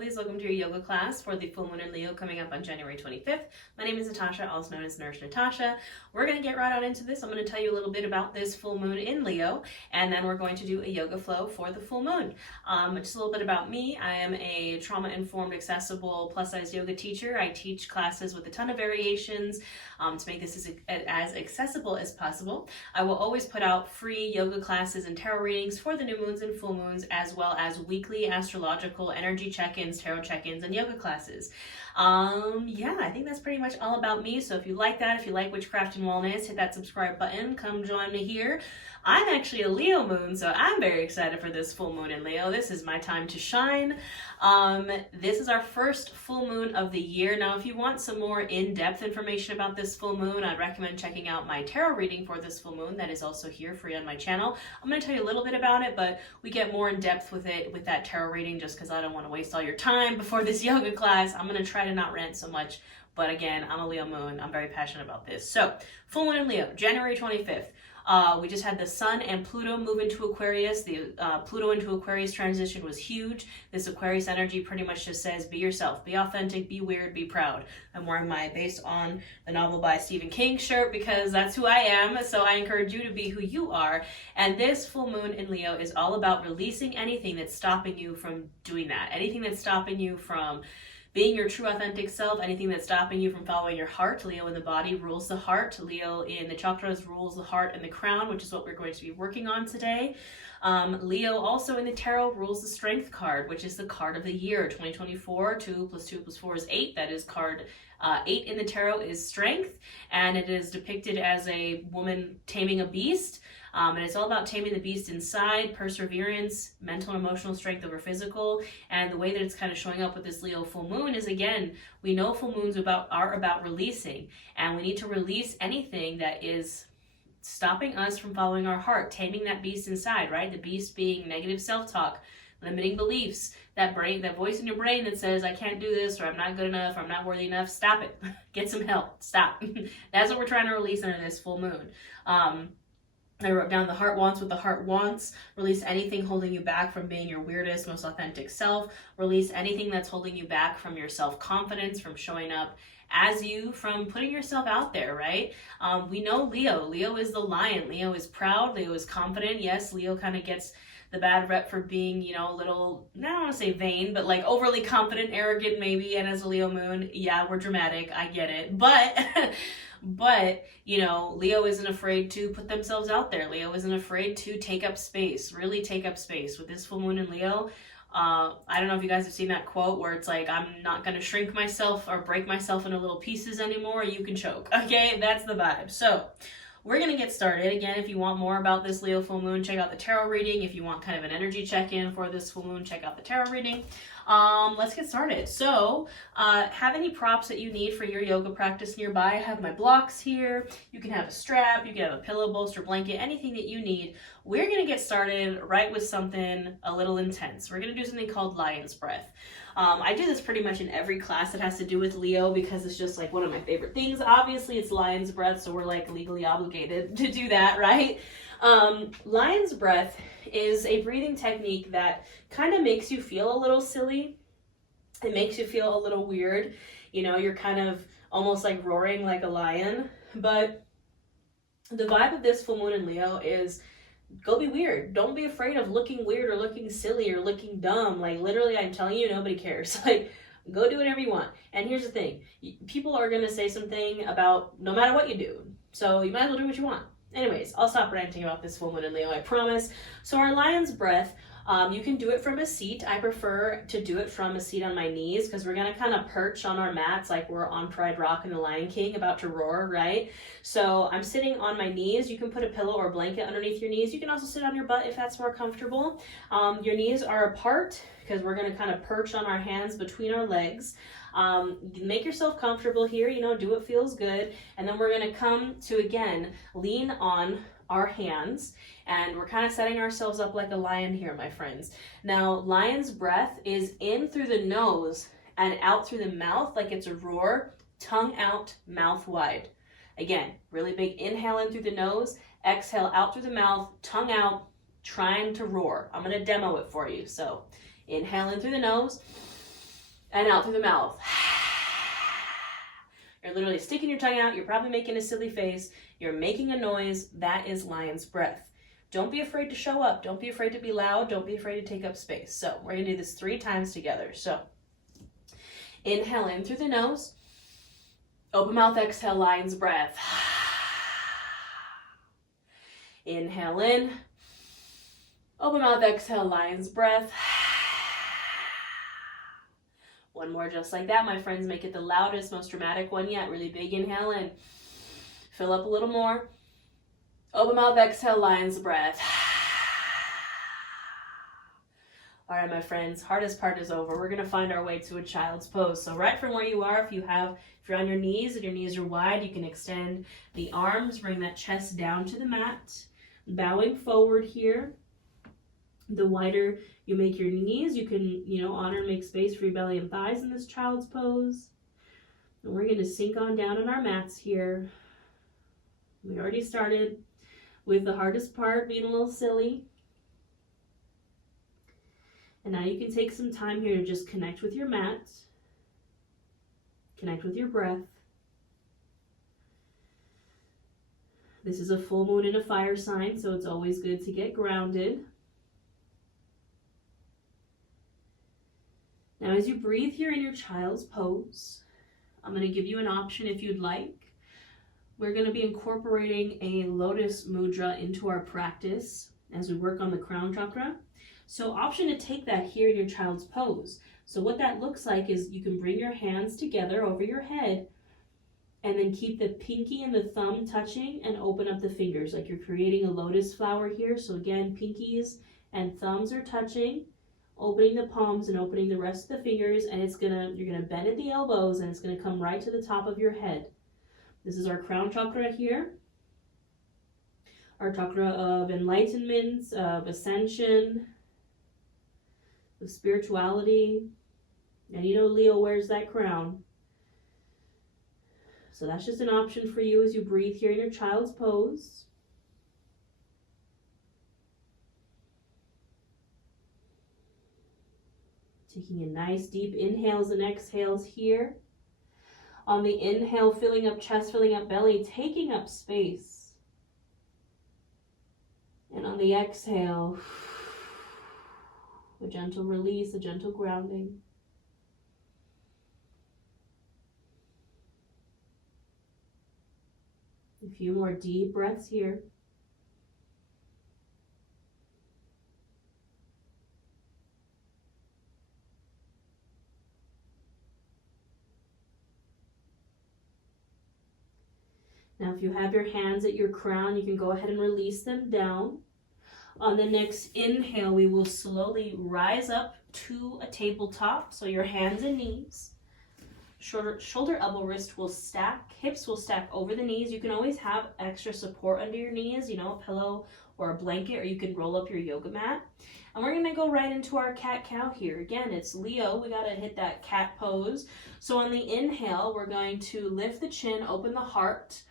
lovelies. Welcome to your yoga class for the full moon in Leo coming up on January 25th. My name is Natasha, also known as Nurse Natasha. We're going to get right on into this. I'm going to tell you a little bit about this full moon in Leo, and then we're going to do a yoga flow for the full moon. Just a little bit about me. I am a trauma-informed, accessible, plus-size yoga teacher. I teach classes with a ton of variations to make this as accessible as possible. I will always put out free yoga classes and tarot readings for the new moons and full moons, as well as weekly astrological energy check-ins, tarot check-ins, and yoga classes. Yeah, I think that's pretty much all about me. So if you like that, if you like witchcraft and wellness, hit that subscribe button. Come join me here. I'm actually a Leo moon, so I'm very excited for this full moon in Leo. This is my time to shine. This is our first full moon of the year. Now, if you want some more in-depth information about this full moon, I'd recommend checking out my tarot reading for this full moon that is also here free on my channel. I'm going to tell you a little bit about it, but we get more in depth with it with that tarot reading just because I don't want to waste all your time before this yoga class. I'm going to try to not rant so much, but again, I'm a Leo moon. I'm very passionate about this. So, full moon in Leo, January 25th. We just had the Sun and Pluto move into Aquarius. The Pluto into Aquarius transition was huge. This Aquarius energy pretty much just says, be yourself, be authentic, be weird, be proud. I'm wearing my Based on the Novel by Stephen King shirt because that's who I am. So I encourage you to be who you are. And this full moon in Leo is all about releasing anything that's stopping you from doing that. Anything that's stopping you from being your true authentic self, anything that's stopping you from following your heart. Leo in the body rules the heart. Leo in the chakras rules the heart and the crown, which is what we're going to be working on today. Leo also in the tarot rules the strength card, which is the card of the year. 2024, 2 + 2 + 4 is 8. That is card 8 in the tarot is strength, and it is depicted as a woman taming a beast. And it's all about taming the beast inside, perseverance, mental and emotional strength over physical. And the way that it's kind of showing up with this Leo full moon is, again, we know full moons are about releasing, and we need to release anything that is stopping us from following our heart, taming that beast inside, right? The beast being negative self-talk, limiting beliefs, that voice in your brain that says, I can't do this, or I'm not good enough, or I'm not worthy enough. Stop it. Get some help. Stop. That's what we're trying to release under this full moon. I wrote down the heart wants what the heart wants. Release anything holding you back from being your weirdest, most authentic self. Release anything that's holding you back from your self-confidence, from showing up as you, from putting yourself out there, right? We know Leo. Leo is the lion. Leo is proud. Leo is confident. Yes, Leo kind of gets the bad rep for being, a little, I don't want to say vain, but like overly confident, arrogant maybe. And as a Leo moon, yeah, we're dramatic. I get it. But, Leo isn't afraid to put themselves out there. Leo isn't afraid to take up space, really take up space. With this full moon in Leo, I don't know if you guys have seen that quote where it's like, I'm not going to shrink myself or break myself into little pieces anymore. You can choke. Okay, that's the vibe. So we're going to get started. Again, if you want more about this Leo full moon, check out the tarot reading. If you want kind of an energy check-in for this full moon, check out the tarot reading. Let's get started. So, have any props that you need for your yoga practice nearby. I have my blocks here. You can have a strap, you can have a pillow, bolster, blanket, anything that you need. We're going to get started right with something a little intense. We're going to do something called lion's breath. I do this pretty much in every class that has to do with Leo because it's just like one of my favorite things. Obviously, it's lion's breath, so we're like legally obligated to do that, right? Lion's breath is a breathing technique that kind of makes you feel a little silly. It makes you feel a little weird. You're kind of almost like roaring like a lion. But the vibe of this full moon in Leo is go be weird. Don't be afraid of looking weird or looking silly or looking dumb. Like literally, I'm telling you, nobody cares. Like go do whatever you want. And here's the thing. People are going to say something about no matter what you do. So you might as well do what you want. Anyways, I'll stop ranting about this full moon in Leo, I promise. So our lion's breath, you can do it from a seat. I prefer to do it from a seat on my knees because we're going to kind of perch on our mats like we're on Pride Rock in The Lion King about to roar, right? So I'm sitting on my knees. You can put a pillow or blanket underneath your knees. You can also sit on your butt if that's more comfortable. Your knees are apart because we're going to kind of perch on our hands between our legs. Make yourself comfortable here, do what feels good. And then we're going to come to, again, lean on our hands, and we're kind of setting ourselves up like a lion here, my friends. Now, lion's breath is in through the nose and out through the mouth like it's a roar, tongue out, mouth wide. Again, really big inhale in through the nose, exhale out through the mouth, tongue out, trying to roar. I'm going to demo it for you. So inhale in through the nose, and out through the mouth. You're literally sticking your tongue out. You're probably making a silly face. You're making a noise. That is lion's breath. Don't be afraid to show up. Don't be afraid to be loud. Don't be afraid to take up space. So we're going to do this 3 times together. So inhale in through the nose. Open mouth, exhale, lion's breath. Inhale in. Open mouth, exhale, lion's breath. One more just like that, my friends. Make it the loudest, most dramatic one yet. Really big inhale in. Fill up a little more. Open mouth, exhale, lion's breath. All right, my friends, hardest part is over. We're going to find our way to a child's pose. So right from where you are, if you're on your knees and your knees are wide, you can extend the arms, bring that chest down to the mat, bowing forward here. The wider you make your knees, you can, honor and make space for your belly and thighs in this child's pose. And we're going to sink on down on our mats here. We already started with the hardest part being a little silly. And now you can take some time here to just connect with your mat, connect with your breath. This is a full moon in a fire sign, so it's always good to get grounded. Now, as you breathe here in your child's pose, I'm going to give you an option if you'd like. We're going to be incorporating a lotus mudra into our practice as we work on the crown chakra. So option to take that here in your child's pose. So what that looks like is you can bring your hands together over your head and then keep the pinky and the thumb touching and open up the fingers like you're creating a lotus flower here. So again, pinkies and thumbs are touching, opening the palms and opening the rest of the fingers, and you're gonna bend at the elbows and it's gonna come right to the top of your head. This is our crown chakra here. Our chakra of enlightenment, of ascension, of spirituality. And Leo wears that crown. So that's just an option for you as you breathe here in your child's pose. Taking a nice deep inhales and exhales here. On the inhale, filling up chest, filling up belly, taking up space. And on the exhale, a gentle release, a gentle grounding. A few more deep breaths here. Now, if you have your hands at your crown, you can go ahead and release them down. On the next inhale, we will slowly rise up to a tabletop. So your hands and knees. Shoulder, elbow, wrist will stack. Hips will stack over the knees. You can always have extra support under your knees, a pillow or a blanket, or you can roll up your yoga mat. And we're going to go right into our cat-cow here. Again, it's Leo. We got to hit that cat pose. So on the inhale, we're going to lift the chin, open the heart,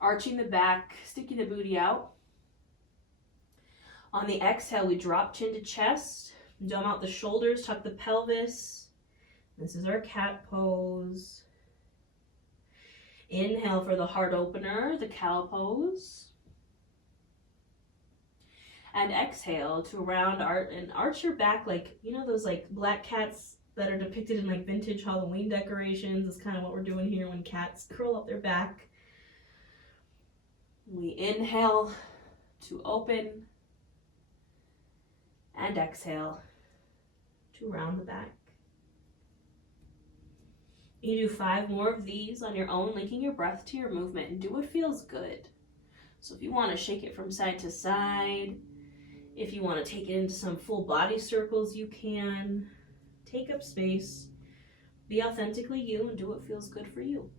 arching the back, sticking the booty out. On the exhale, we drop chin to chest, dome out the shoulders, tuck the pelvis. This is our cat pose. Inhale for the heart opener, the cow pose. And exhale to round and arch your back like, those like black cats that are depicted in like vintage Halloween decorations. Is kind of what we're doing here when cats curl up their back. We inhale to open and exhale to round the back. You do 5 more of these on your own, linking your breath to your movement, and do what feels good. So if you want to shake it from side to side, if you want to take it into some full body circles, you can. Take up space, be authentically you, and do what feels good for you.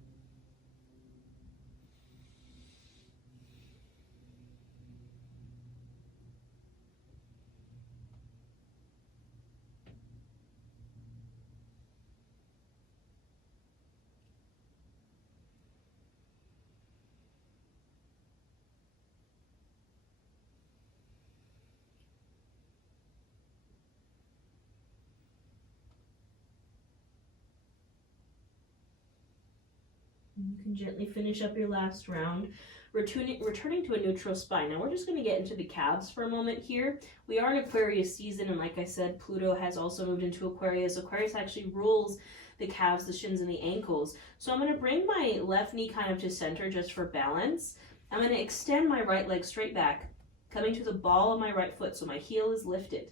You can gently finish up your last round, returning to a neutral spine. Now we're just going to get into the calves for a moment here. We are in Aquarius season, and like I said, Pluto has also moved into Aquarius. Aquarius actually rules the calves, the shins, and the ankles. So I'm going to bring my left knee kind of to center just for balance. I'm going to extend my right leg straight back, coming to the ball of my right foot so my heel is lifted.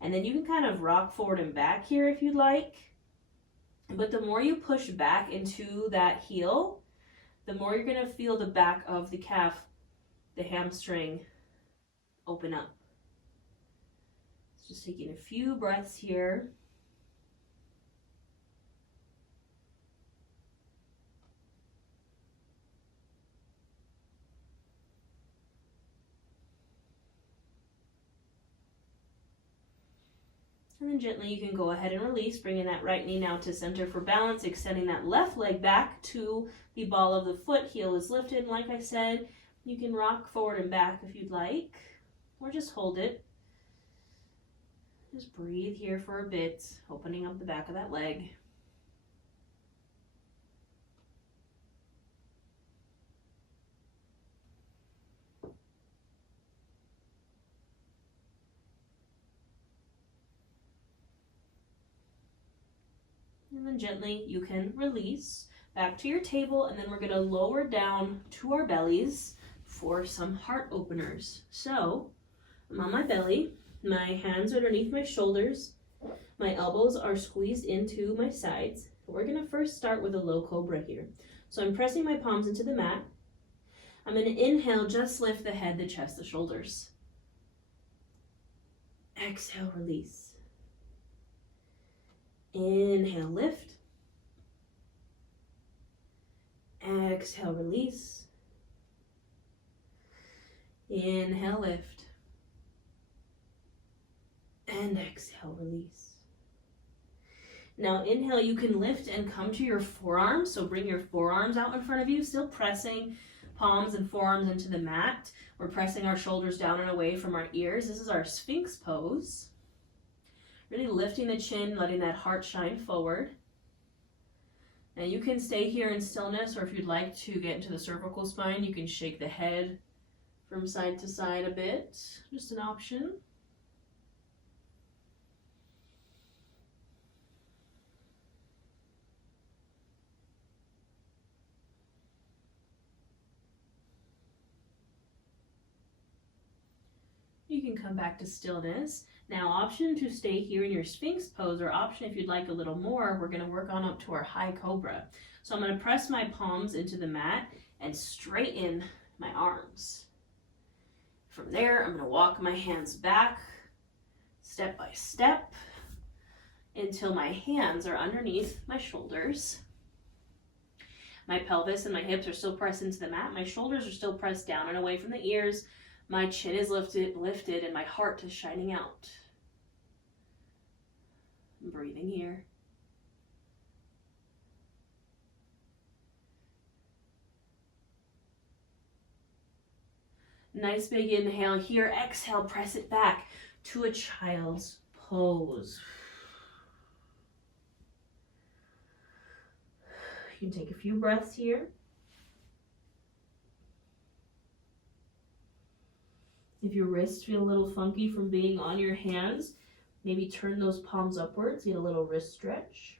And then you can kind of rock forward and back here if you'd like. But the more you push back into that heel, the more you're going to feel the back of the calf, the hamstring, open up. Just taking a few breaths here. And then gently you can go ahead and release, bringing that right knee now to center for balance, extending that left leg back to the ball of the foot. Heel is lifted. And like I said, you can rock forward and back if you'd like, or just hold it. Just breathe here for a bit, opening up the back of that leg. And then gently you can release back to your table, and then we're going to lower down to our bellies for some heart openers. So I'm on my belly, my hands are underneath my shoulders, my elbows are squeezed into my sides. We're going to first start with a low cobra here. So I'm pressing my palms into the mat. I'm going to inhale, just lift the head, the chest, the shoulders. Exhale, release. Inhale, lift. Exhale, release. Inhale, lift. And exhale, release. Now inhale, you can lift and come to your forearms. So bring your forearms out in front of you, still pressing palms and forearms into the mat. We're pressing our shoulders down and away from our ears. This is our sphinx pose. Really lifting the chin, letting that heart shine forward. Now you can stay here in stillness, or if you'd like to get into the cervical spine, you can shake the head from side to side a bit. Just an option. You can come back to stillness. Now, option to stay here in your sphinx pose, or option if you'd like a little more, we're going to work on up to our high cobra. So I'm going to press my palms into the mat and straighten my arms. From there, I'm going to walk my hands back step by step until my hands are underneath my shoulders. My pelvis and my hips are still pressed into the mat. My shoulders are still pressed down and away from the ears. My chin is lifted, and my heart is shining out. I'm breathing here. Nice big inhale here. Exhale, press it back to a child's pose. You can take a few breaths here. If your wrists feel a little funky from being on your hands, maybe turn those palms upwards, get a little wrist stretch.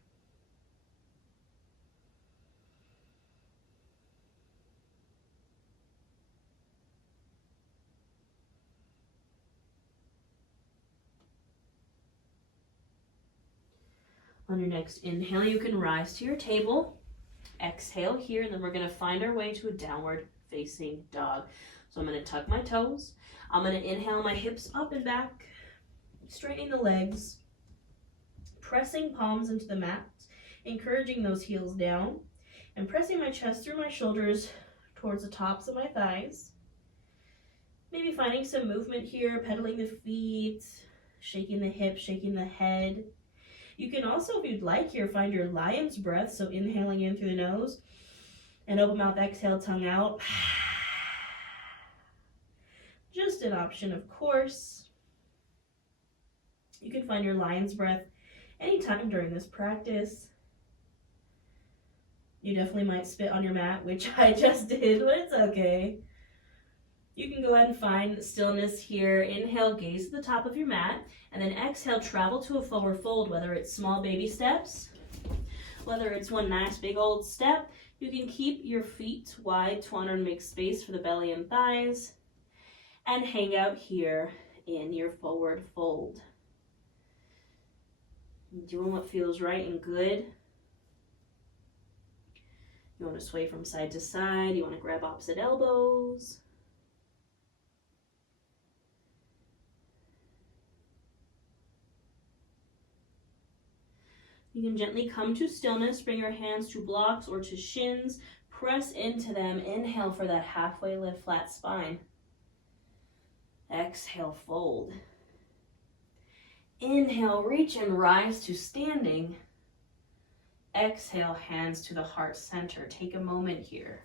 On your next inhale, you can rise to your table. Exhale here, and then we're going to find our way to a downward facing dog. So I'm going to tuck my toes. I'm going to inhale my hips up and back, straightening the legs, pressing palms into the mat, encouraging those heels down, and pressing my chest through my shoulders towards the tops of my thighs. Maybe finding some movement here, pedaling the feet, shaking the hips, shaking the head. You can also, if you'd like here, find your lion's breath, so inhaling in through the nose, and open mouth, exhale, tongue out. Just an option, of course. You can find your lion's breath anytime during this practice. You definitely might spit on your mat, which I just did, but it's okay. You can go ahead and find stillness here. Inhale, gaze at the top of your mat, and then exhale, travel to a forward fold, whether it's small baby steps, whether it's one nice big old step. You can keep your feet wide to honor and make space for the belly and thighs, and hang out here in your forward fold. Doing what feels right and good. You want to sway from side to side. You want to grab opposite elbows. You can gently come to stillness. Bring your hands to blocks or to shins. Press into them. Inhale for that halfway lift, flat spine. Exhale, fold. Inhale, reach and rise to standing. Exhale, hands to the heart center. Take a moment here.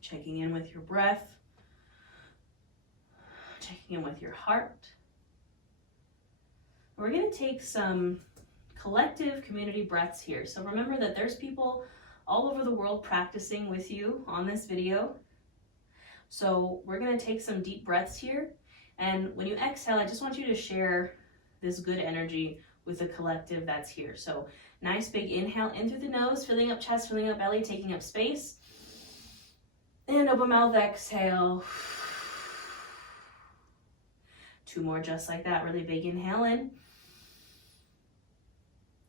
Checking in with your breath. Checking in with your heart. We're going to take some collective community breaths here. So remember that there's people all over the world practicing with you on this video. So we're going to take some deep breaths here. And when you exhale, I just want you to share this good energy with the collective that's here. So nice big inhale in through the nose, filling up chest, filling up belly, taking up space. And open mouth, exhale. 2 more just like that. Really big inhale in.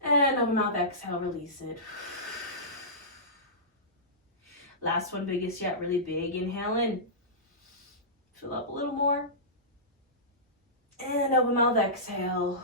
And open mouth, exhale, release it. Last one, biggest yet, really big inhale in. Fill up a little more. And open mouth, exhale.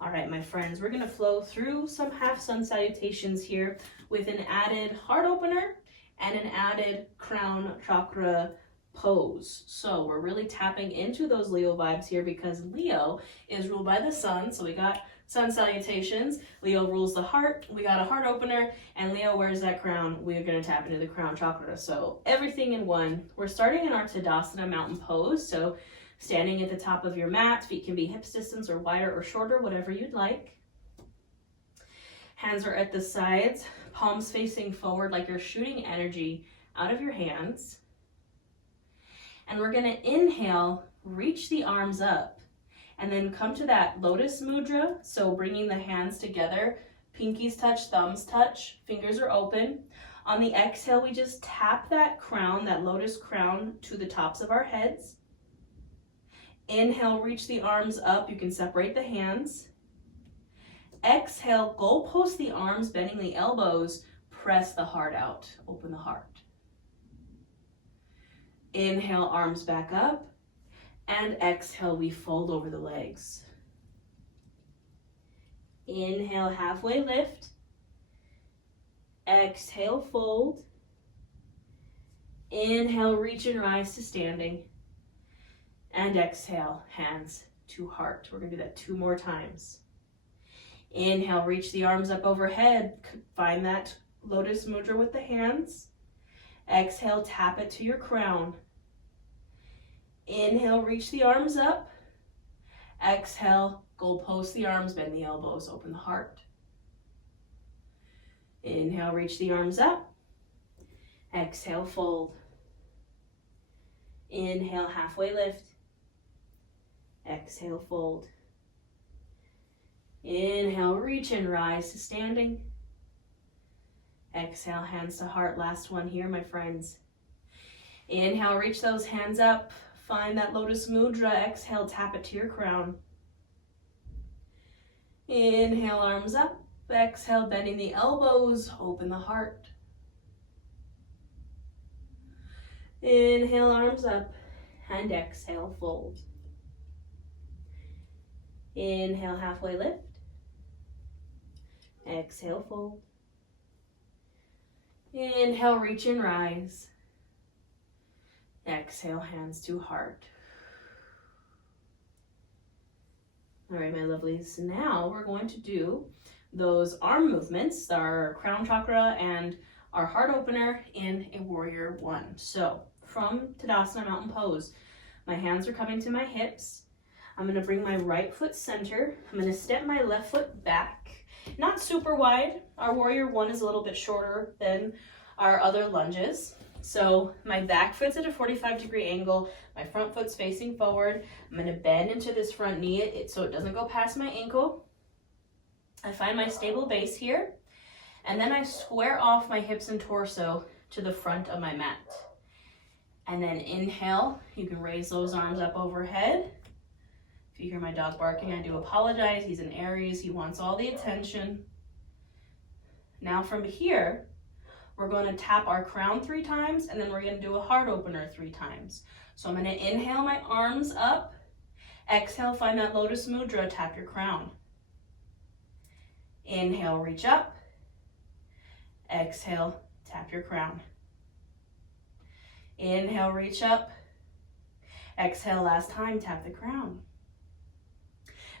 All right, my friends, we're gonna flow through some half sun salutations here with an added heart opener and an added crown chakra pose. So we're really tapping into those Leo vibes here because Leo is ruled by the sun. So we got sun salutations. Leo rules the heart. We got a heart opener, and Leo wears that crown. We're going to tap into the crown chakra. So everything in one. We're starting in our Tadasana mountain pose. So standing at the top of your mat, feet can be hips distance or wider or shorter, whatever you'd like. Hands are at the sides, palms facing forward like you're shooting energy out of your hands. And we're going to inhale, reach the arms up, and then come to that lotus mudra. So bringing the hands together, pinkies touch, thumbs touch, fingers are open. On the exhale, we just tap that crown, that lotus crown, to the tops of our heads. Inhale, reach the arms up. You can separate the hands. Exhale, goalpost the arms, bending the elbows, press the heart out, open the heart. Inhale, arms back up, and exhale, we fold over the legs. Inhale, halfway lift. Exhale, fold. Inhale, reach and rise to standing. And exhale, hands to heart. We're gonna do that 2 more times. Inhale, reach the arms up overhead. Find that lotus mudra with the hands. Exhale, tap it to your crown. Inhale, reach the arms up. Exhale, goalpost the arms, bend the elbows, open the heart. Inhale, reach the arms up. Exhale, fold. Inhale, halfway lift. Exhale, fold. Inhale, reach and rise to standing. Exhale, hands to heart. Last one here, my friends. Inhale, reach those hands up. Find that lotus mudra. Exhale, tap it to your crown. Inhale, arms up. Exhale, bending the elbows, open the heart. Inhale, arms up, and exhale, fold. Inhale, halfway lift. Exhale, fold. Inhale, reach and rise. Exhale, hands to heart. All right, my lovelies. Now we're going to do those arm movements, our crown chakra and our heart opener in a warrior 1. So from Tadasana mountain pose, my hands are coming to my hips. I'm going to bring my right foot center. I'm going to step my left foot back. Not super wide. Our warrior one is a little bit shorter than our other lunges. So my back foot's at a 45-degree angle. My front foot's facing forward. I'm going to bend into this front knee so it doesn't go past my ankle. I find my stable base here. And then I square off my hips and torso to the front of my mat. And then inhale, you can raise those arms up overhead. If you hear my dog barking, I do apologize. He's an Aries, he wants all the attention. Now from here, we're going to tap our crown 3 times, and then we're going to do a heart opener 3 times. So I'm going to inhale my arms up. Exhale, find that lotus mudra, tap your crown. Inhale, reach up. Exhale, tap your crown. Inhale, reach up. Exhale, last time, tap the crown.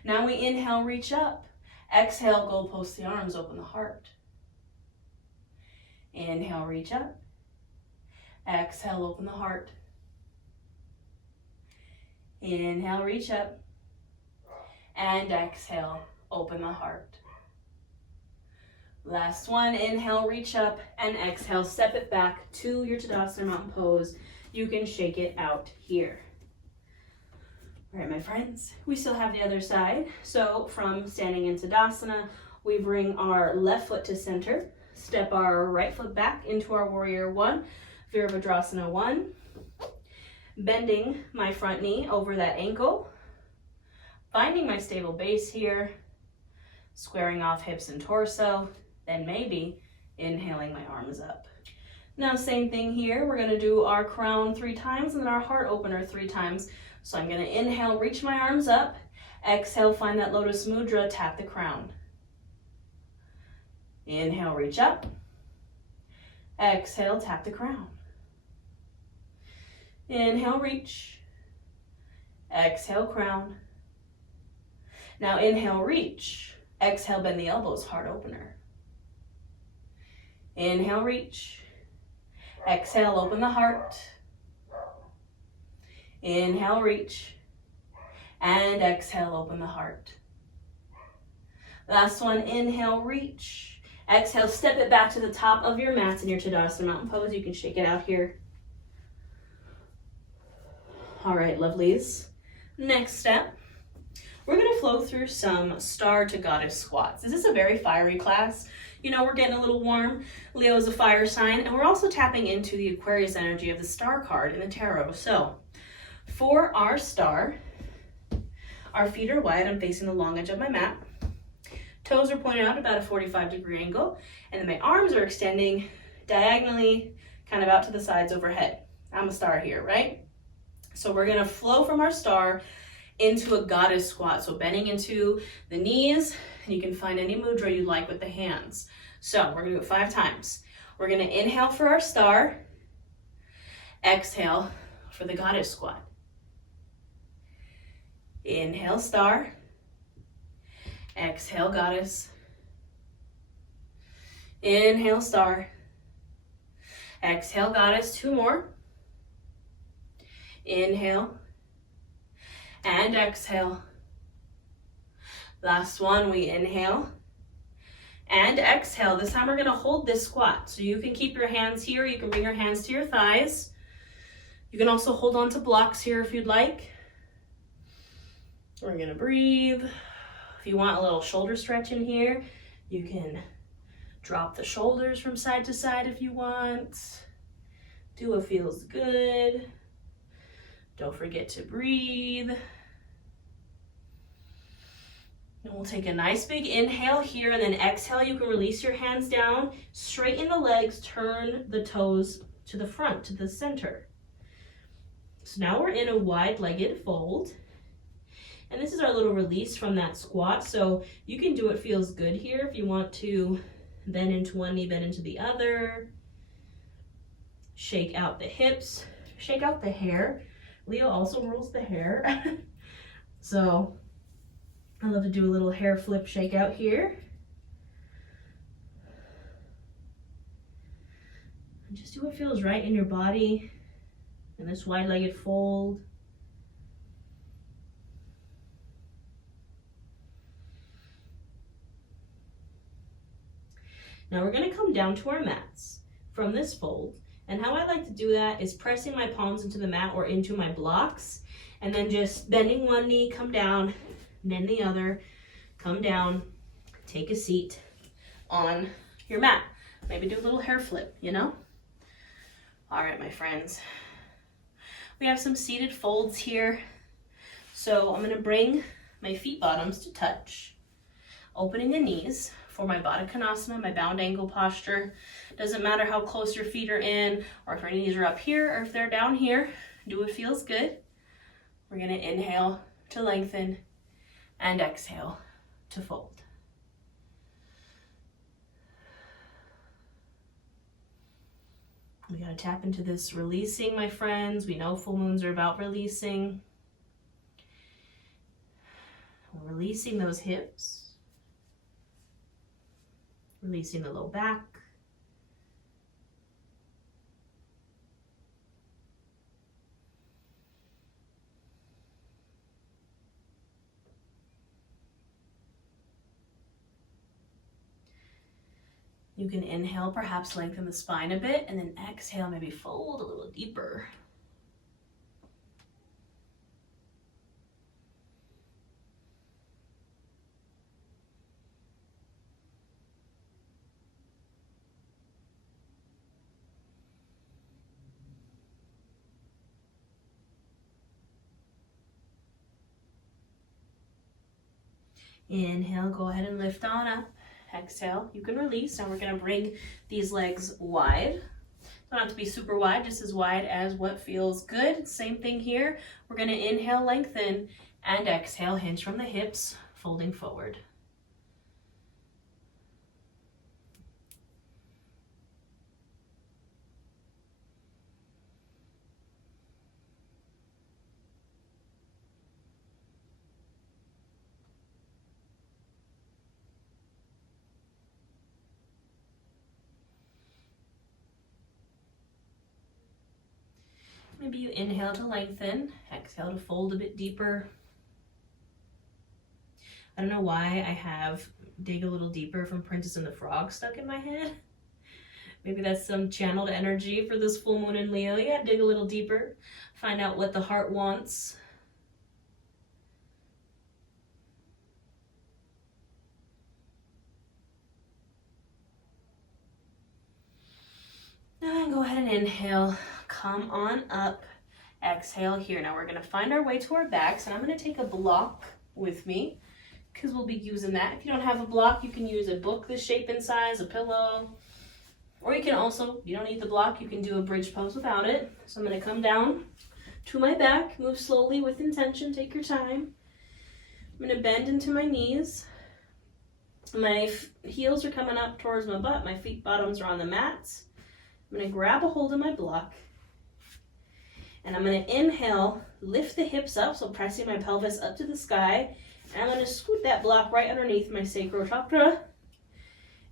Now we inhale, reach up. Exhale, go post the arms, open the heart. Inhale, reach up. Exhale, open the heart. Inhale, reach up. And exhale, open the heart. Last one, inhale, reach up, and exhale, step it back to your Tadasana Mountain Pose. You can shake it out here. All right, my friends, we still have the other side. So from standing in Tadasana, we bring our left foot to center, step our right foot back into our warrior one, Virabhadrasana 1, bending my front knee over that ankle, finding my stable base here, squaring off hips and torso, then maybe inhaling my arms up. Now same thing here, we're gonna do our crown 3 times and then our heart opener 3 times. So I'm gonna inhale, reach my arms up, exhale, find that lotus mudra, tap the crown. Inhale, reach up, exhale, tap the crown. Inhale, reach, exhale, crown. Now inhale, reach, exhale, bend the elbows, heart opener. Inhale, reach, exhale, open the heart. Inhale, reach, and exhale, open the heart. Last one, inhale, reach. Exhale, step it back to the top of your mats in your Tadasana Mountain Pose. You can shake it out here. All right, lovelies. Next step, we're gonna flow through some star to goddess squats. This is a very fiery class. You know, we're getting a little warm. Leo is a fire sign, and we're also tapping into the Aquarius energy of the star card in the tarot. So for our star, our feet are wide. I'm facing the long edge of my mat. Toes are pointed out about a 45-degree angle, and then my arms are extending diagonally, kind of out to the sides overhead. I'm a star here, right? So we're gonna flow from our star into a goddess squat. So bending into the knees, and you can find any mudra you like with the hands. So we're gonna do it 5 times. We're gonna inhale for our star, exhale for the goddess squat. Inhale, star, exhale, goddess. Inhale, star, exhale, goddess. 2 more. Inhale and exhale. Last one, we inhale and exhale. This time we're gonna hold this squat. So you can keep your hands here, you can bring your hands to your thighs. You can also hold on to blocks here if you'd like. We're gonna breathe. If you want a little shoulder stretch in here, you can drop the shoulders from side to side if you want. Do what feels good. Don't forget to breathe. And we'll take a nice big inhale here, and then exhale. You can release your hands down, straighten the legs, turn the toes to the front, to the center. So now we're in a wide-legged fold. And this is our little release from that squat. So you can do what feels good here. If you want to bend into one knee, bend into the other. Shake out the hips, shake out the hair. Leo also rules the hair. So I love to do a little hair flip shake out here. And just do what feels right in your body in this wide-legged fold. Now we're going to come down to our mats from this fold. And how I like to do that is pressing my palms into the mat or into my blocks, and then just bending one knee, come down, bend the other, come down, take a seat on your mat. Maybe do a little hair flip, you know? All right, my friends. We have some seated folds here. So I'm going to bring my feet bottoms to touch, opening the knees for my Baddha Konasana, my bound ankle posture. Doesn't matter how close your feet are in, or if your knees are up here, or if they're down here. Do what feels good. We're going to inhale to lengthen and exhale to fold. We got to tap into this releasing, my friends. We know full moons are about releasing. We're releasing those hips. Releasing the low back. You can inhale, perhaps lengthen the spine a bit, and then exhale, maybe fold a little deeper. Inhale, go ahead and lift on up. Exhale, you can release. Now we're going to bring these legs wide. Don't have to be super wide, just as wide as what feels good. Same thing here. We're going to inhale, lengthen, and exhale, hinge from the hips, folding forward. Maybe you inhale to lengthen, exhale to fold a bit deeper. I don't know why I have dig a little deeper from Princess and the Frog stuck in my head. Maybe that's some channeled energy for this full moon in Leo. Yeah, dig a little deeper. Find out what the heart wants. And then go ahead and inhale. Come on up. Exhale here. Now we're going to find our way to our backs, and I'm going to take a block with me because we'll be using that. If you don't have a block, you can use a book this shape and size, a pillow, or you can also, you don't need the block, you can do a bridge pose without it. So I'm going to come down to my back, move slowly with intention, take your time. I'm going to bend into my knees. My heels are coming up towards my butt, my feet bottoms are on the mats. I'm going to grab a hold of my block. And I'm going to inhale, lift the hips up, so pressing my pelvis up to the sky. And I'm going to scoot that block right underneath my sacral chakra.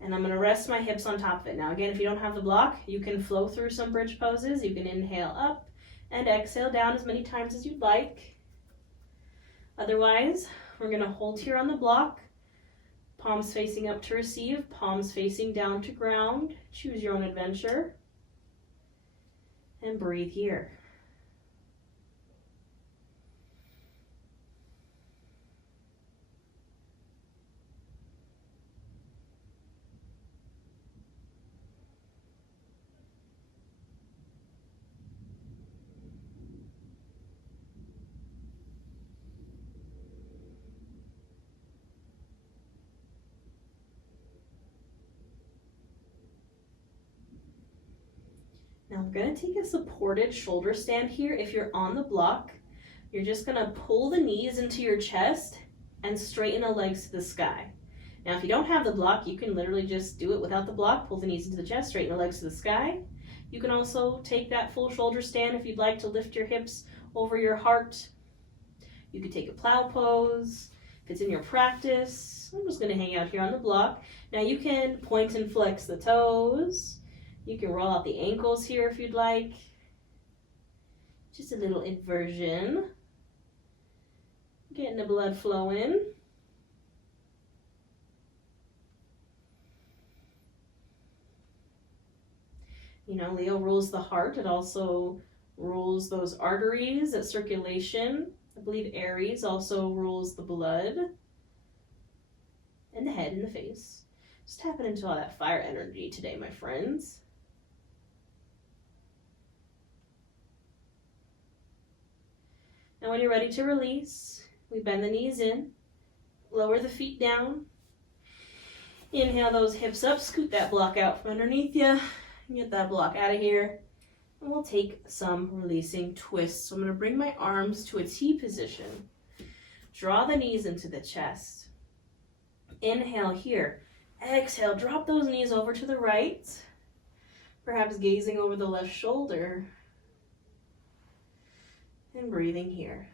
And I'm going to rest my hips on top of it. Now again, if you don't have the block, you can flow through some bridge poses. You can inhale up and exhale down as many times as you'd like. Otherwise, we're going to hold here on the block. Palms facing up to receive, palms facing down to ground. Choose your own adventure. And breathe here. Now we're going to take a supported shoulder stand here. If you're on the block, you're just going to pull the knees into your chest and straighten the legs to the sky. Now if you don't have the block, you can literally just do it without the block. Pull the knees into the chest, straighten the legs to the sky. You can also take that full shoulder stand if you'd like to lift your hips over your heart. You could take a plow pose. If it's in your practice, I'm just going to hang out here on the block. Now you can point and flex the toes. You can roll out the ankles here if you'd like. Just a little inversion. Getting the blood flowing. You know, Leo rules the heart. It also rules those arteries, that circulation. I believe Aries also rules the blood and the head and the face. Just tapping into all that fire energy today, my friends. And when you're ready to release, we bend the knees in, lower the feet down. Inhale those hips up, scoot that block out from underneath you, get that block out of here. And we'll take some releasing twists. So I'm going to bring my arms to a T position. Draw the knees into the chest. Inhale here. Exhale, drop those knees over to the right. Perhaps gazing over the left shoulder. And breathing here.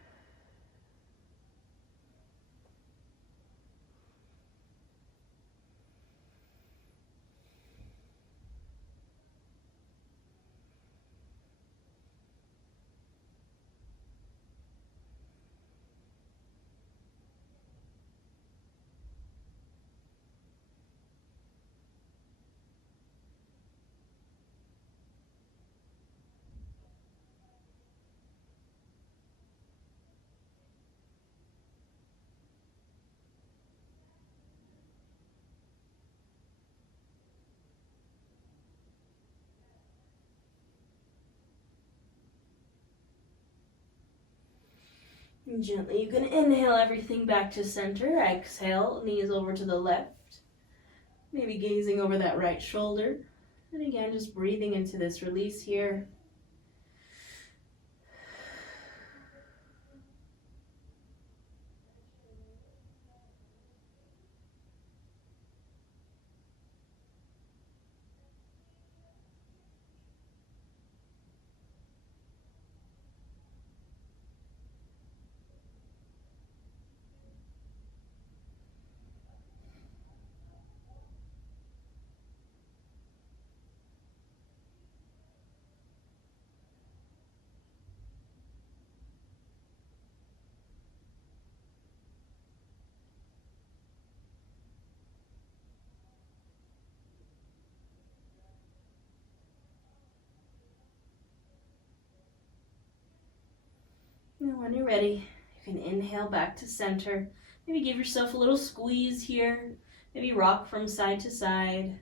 And gently, you can inhale everything back to center. Exhale, knees over to the left. Maybe gazing over that right shoulder. And again, just breathing into this release here. Now when you're ready, you can inhale back to center. Maybe give yourself a little squeeze here. Maybe rock from side to side.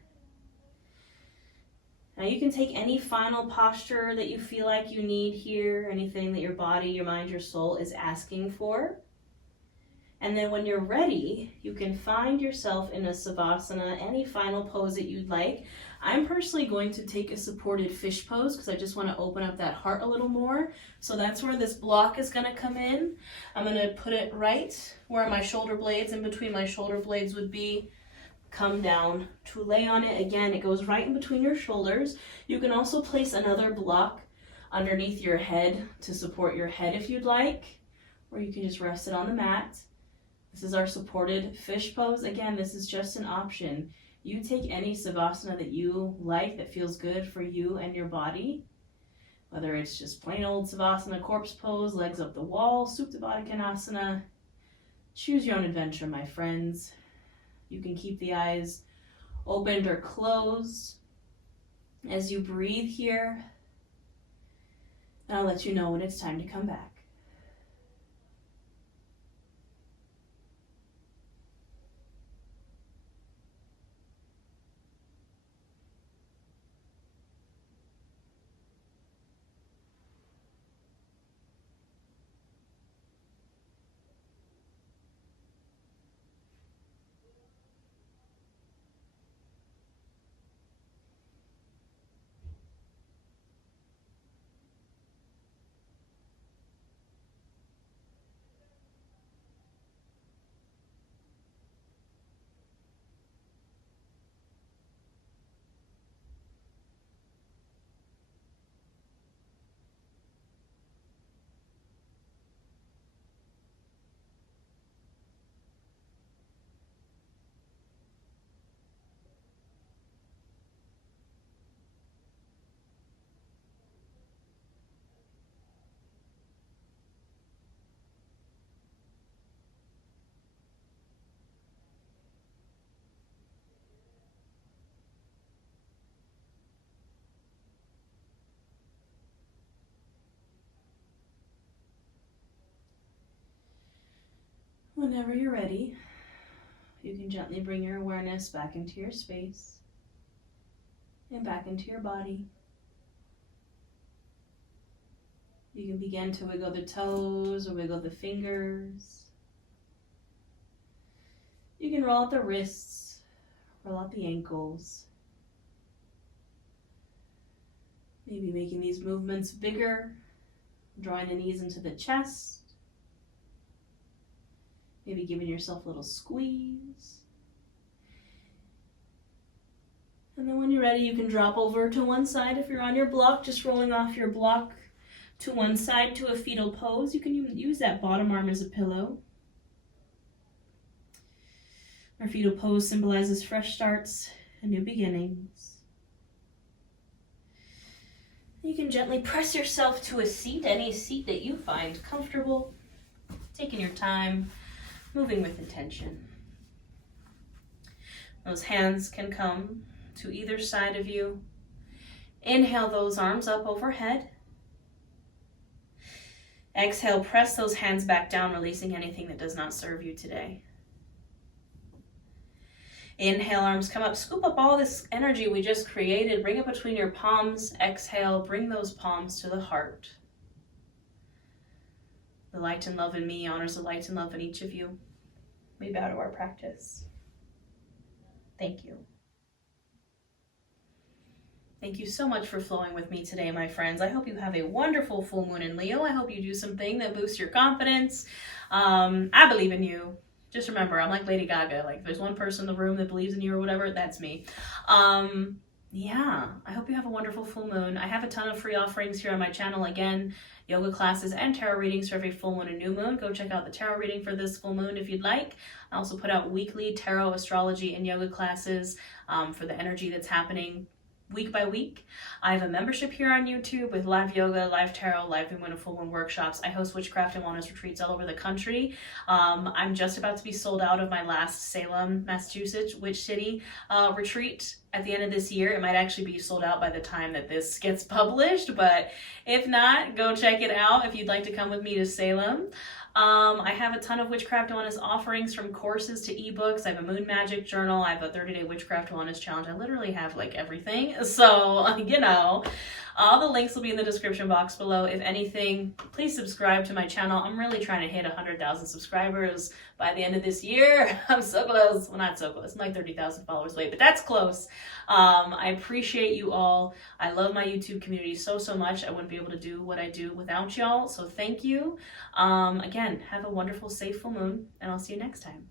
Now you can take any final posture that you feel like you need here, anything that your body, your mind, your soul is asking for. And then when you're ready, you can find yourself in a Savasana, any final pose that you'd like. I'm personally going to take a supported fish pose because I just want to open up that heart a little more. So that's where this block is going to come in. I'm going to put it right where my shoulder blades, in between my shoulder blades would be. Come down to lay on it. Again, it goes right in between your shoulders. You can also place another block underneath your head to support your head if you'd like, or you can just rest it on the mat. This is our supported fish pose. Again, this is just an option. You take any Savasana that you like, that feels good for you and your body, whether it's just plain old Savasana, corpse pose, legs up the wall, Supta Baddha Konasana. Choose your own adventure, my friends. You can keep the eyes opened or closed as you breathe here. And I'll let you know when it's time to come back. Whenever you're ready, you can gently bring your awareness back into your space and back into your body. You can begin to wiggle the toes or wiggle the fingers. You can roll out the wrists, roll out the ankles. Maybe making these movements bigger, drawing the knees into the chest. Maybe giving yourself a little squeeze. And then when you're ready, you can drop over to one side. If you're on your block, just rolling off your block to one side to a fetal pose. You can use that bottom arm as a pillow. Our fetal pose symbolizes fresh starts and new beginnings. You can gently press yourself to a seat, any seat that you find comfortable, taking your time, moving with intention. Those hands can come to either side of you. Inhale those arms up overhead. Exhale, press those hands back down, releasing anything that does not serve you today. Inhale, arms come up. Scoop up all this energy we just created. Bring it between your palms. Exhale, bring those palms to the heart. The light and love in me honors the light and love in each of you. We bow to our practice. Thank you. Thank you so much for flowing with me today, my friends. I hope you have a wonderful full moon in Leo. I hope you do something that boosts your confidence. I believe in you. Just remember, I'm like Lady Gaga. Like, if there's one person in the room that believes in you or whatever, that's me. Yeah, I hope you have a wonderful full moon. I have a ton of free offerings here on my channel. Again, yoga classes and tarot readings for every full moon and new moon. Go check out the tarot reading for this full moon if you'd like. I also put out weekly tarot, astrology, and yoga classes for the energy that's happening week by week. I have a membership here on YouTube with live yoga, live tarot, live new moon and full moon workshops. I host witchcraft and wellness retreats all over the country. I'm just about to be sold out of my last Salem, Massachusetts, Witch City retreat at the end of this year. It might actually be sold out by the time that this gets published, but if not, go check it out if you'd like to come with me to Salem. I have a ton of witchcraft wellness offerings, from courses to ebooks. I have a moon magic journal. I have a 30-day witchcraft wellness challenge. I literally have like everything. So, you know, all the links will be in the description box below. If anything, please subscribe to my channel. I'm really trying to hit 100,000 subscribers by the end of this year. I'm so close. Well, not so close. I'm like 30,000 followers away, but that's close. I appreciate you all. I love my YouTube community so much. I wouldn't be able to do what I do without y'all. So thank you. Again, have a wonderful, safe full moon, and I'll see you next time.